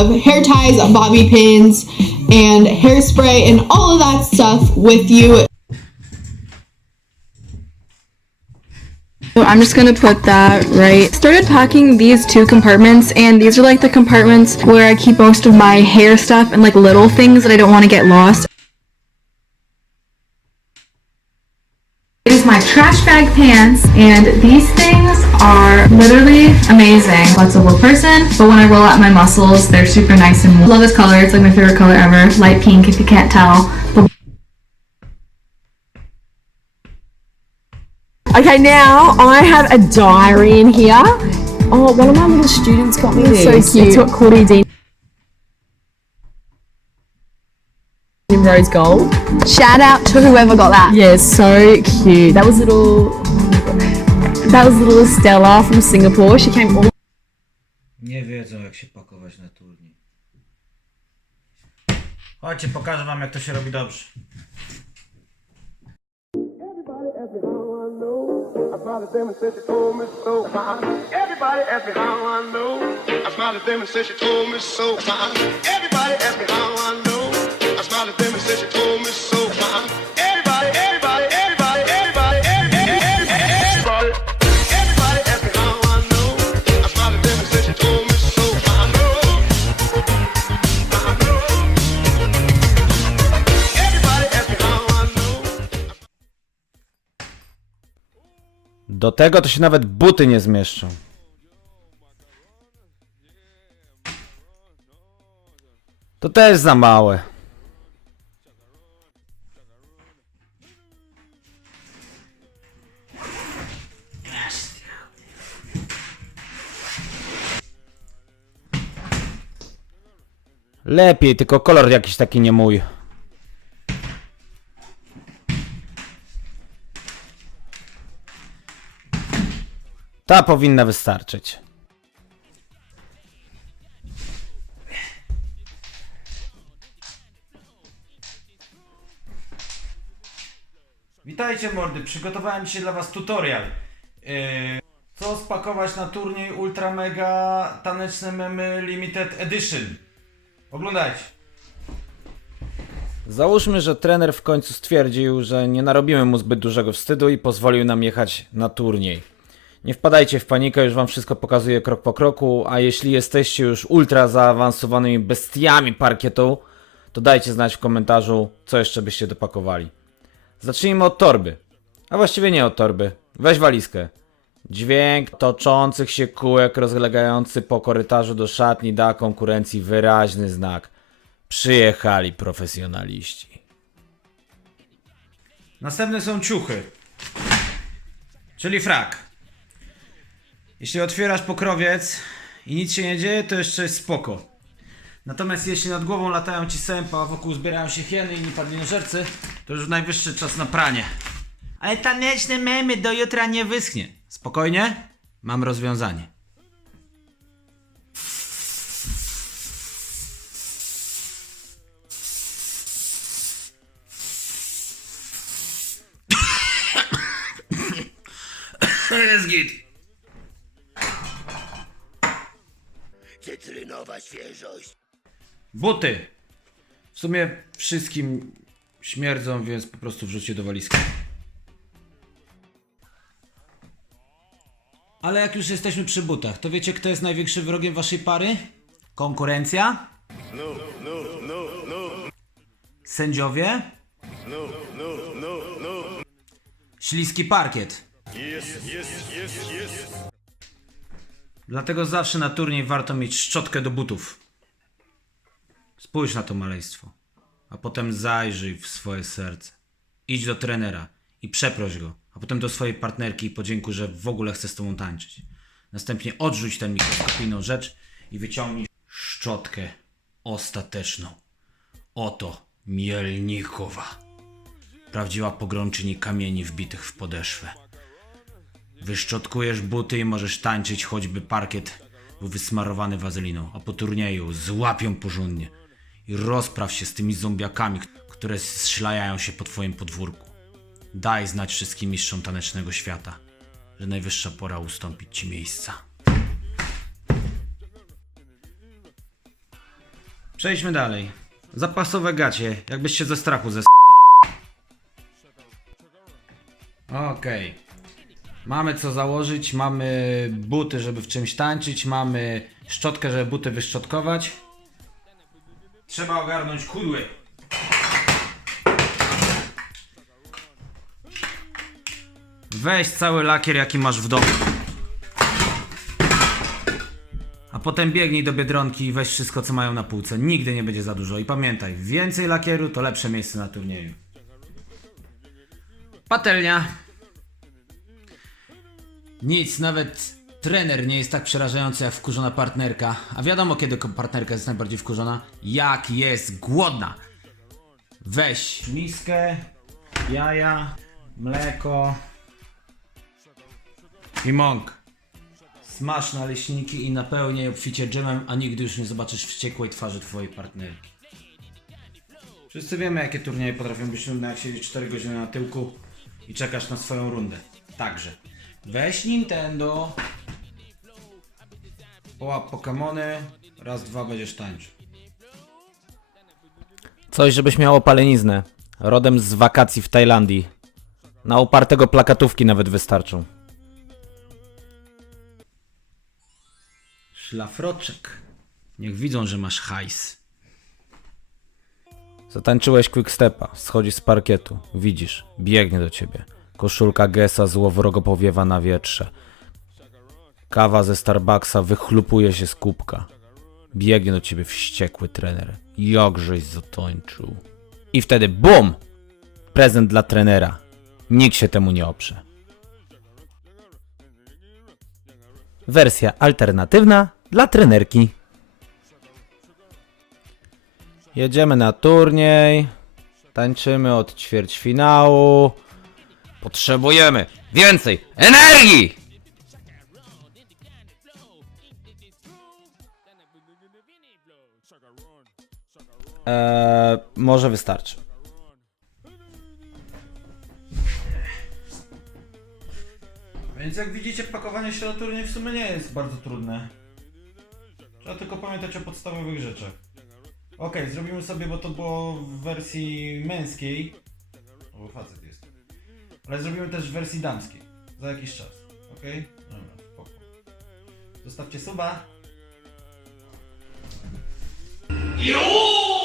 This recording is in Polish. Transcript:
of hair ties, bobby pins, and hairspray and all of that stuff with you So I'm just gonna put that right. Started packing these two compartments and these are like the compartments where I keep most of my hair stuff and like little things that I don't want to get lost. Here's my trash bag pants and these things are literally amazing. Flexible person, but when I roll out my muscles, they're super nice and love this color. It's like my favorite color ever. Light pink if you can't tell. But Okay, now I have a diary in here. Oh, one of my little students got me That's so cute. It's got Claudie Dean in rose gold. shout out to whoever got that. Yeah, so cute. That was little. That was little Stella from Singapore. She came all Nie wiedzą jak się pakować na turniej. Chodźcie, pokażę wam jak to się robi dobrze. I smiled at them and said she told me so. Everybody asked me how I know. I smiled at them and said she told me so. Everybody Do tego to się nawet buty nie zmieszczą. To też za małe. Lepiej, tylko kolor jakiś taki nie mój. Ta powinna wystarczyć. Witajcie mordy, przygotowałem dzisiaj dla was tutorial. Yy, co spakować na turniej Ultra Mega Taneczne Memy Limited Edition. Oglądajcie. Załóżmy, że trener w końcu stwierdził, że nie narobimy mu zbyt dużego wstydu i pozwolił nam jechać na turniej. Nie wpadajcie w panikę, już wam wszystko pokazuję krok po kroku, a jeśli jesteście już ultra zaawansowanymi bestiami parkietu, to dajcie znać w komentarzu, co jeszcze byście dopakowali. Zacznijmy od torby. A właściwie nie od torby. Weź walizkę. Dźwięk toczących się kółek rozlegający po korytarzu do szatni da konkurencji wyraźny znak. Przyjechali profesjonaliści. Następne są ciuchy. Czyli frak. Jeśli otwierasz pokrowiec i nic się nie dzieje, to jeszcze jest spoko. Natomiast jeśli nad głową latają ci sępa, a wokół zbierają się hieny i inni to już najwyższy czas na pranie. Ale taneczne memy do jutra nie wyschnie. Spokojnie, mam rozwiązanie. Jest git. Cytrynowa świeżość. Buty. W sumie wszystkim śmierdzą, więc po prostu wrzućcie do walizki. Ale jak już jesteśmy przy butach, to wiecie kto jest największym wrogiem waszej pary? Konkurencja? Sędziowie? Śliski parkiet. Dlatego zawsze na turniej warto mieć szczotkę do butów. Spójrz na to maleństwo, a potem zajrzyj w swoje serce. Idź do trenera i przeproś go, a potem do swojej partnerki i podziękuj, że w ogóle chce z tobą tańczyć. Następnie odrzuć tę mikroskopijną rzecz i wyciągnij szczotkę ostateczną. Oto Mielnikowa. Prawdziwa pogromczyni kamieni wbitych w podeszwę. Wyszczotkujesz buty i możesz tańczyć, choćby parkiet był wysmarowany wazeliną, a po turnieju złapią porządnie i rozpraw się z tymi zombiakami, które szlajają się po twoim podwórku. Daj znać wszystkim mistrzom tanecznego świata, że najwyższa pora ustąpić ci miejsca. Przejdźmy dalej. Zapasowe gacie, jakbyś się ze strachu ze Okej. Mamy co założyć, mamy buty, żeby w czymś tańczyć, mamy szczotkę, żeby buty wyszczotkować. Trzeba ogarnąć kudły. Weź cały lakier, jaki masz w domu. A potem biegnij do Biedronki i weź wszystko, co mają na półce. Nigdy nie będzie za dużo. I pamiętaj, więcej lakieru to lepsze miejsce na turnieju. Patelnia. Nic, nawet trener nie jest tak przerażający jak wkurzona partnerka. A wiadomo, kiedy partnerka jest najbardziej wkurzona? Jak jest głodna. Weź miskę, jaja, mleko i mąk. Smaż naleśniki i napełniaj obficie dżemem, a nigdy już nie zobaczysz wściekłej twarzy twojej partnerki. Wszyscy wiemy, jakie turnieje potrafią być nudne, jak siedzieć 4 godziny na tyłku i czekasz na swoją rundę. Także weź Nintendo, połap Pokemony, raz, dwa będziesz tańczył. Coś, żebyś miał opaleniznę. Rodem z wakacji w Tajlandii. Na upartego plakatówki nawet wystarczą. Szlafroczek. Niech widzą, że masz hajs. Zatańczyłeś quickstepa, schodzi z parkietu, widzisz, biegnie do ciebie. Koszulka Gesa złowrogo powiewa na wietrze. Kawa ze Starbucksa wychlupuje się z kubka. Biegnie do ciebie wściekły trener. Jakżeś zatańczył. I wtedy BUM! Prezent dla trenera. Nikt się temu nie oprze. Wersja alternatywna dla trenerki. Jedziemy na turniej. Tańczymy od ćwierćfinału. Potrzebujemy więcej energii! Eee, może wystarczy. Więc jak widzicie, pakowanie się na turniej w sumie nie jest bardzo trudne. Trzeba tylko pamiętać o podstawowych rzeczach. Okej, zrobimy sobie, bo to było w wersji męskiej. O, bo facet jest. Ale zrobimy też w wersji damskiej. Za jakiś czas. Okej? Dobra, spoko. Zostawcie suba. Yo!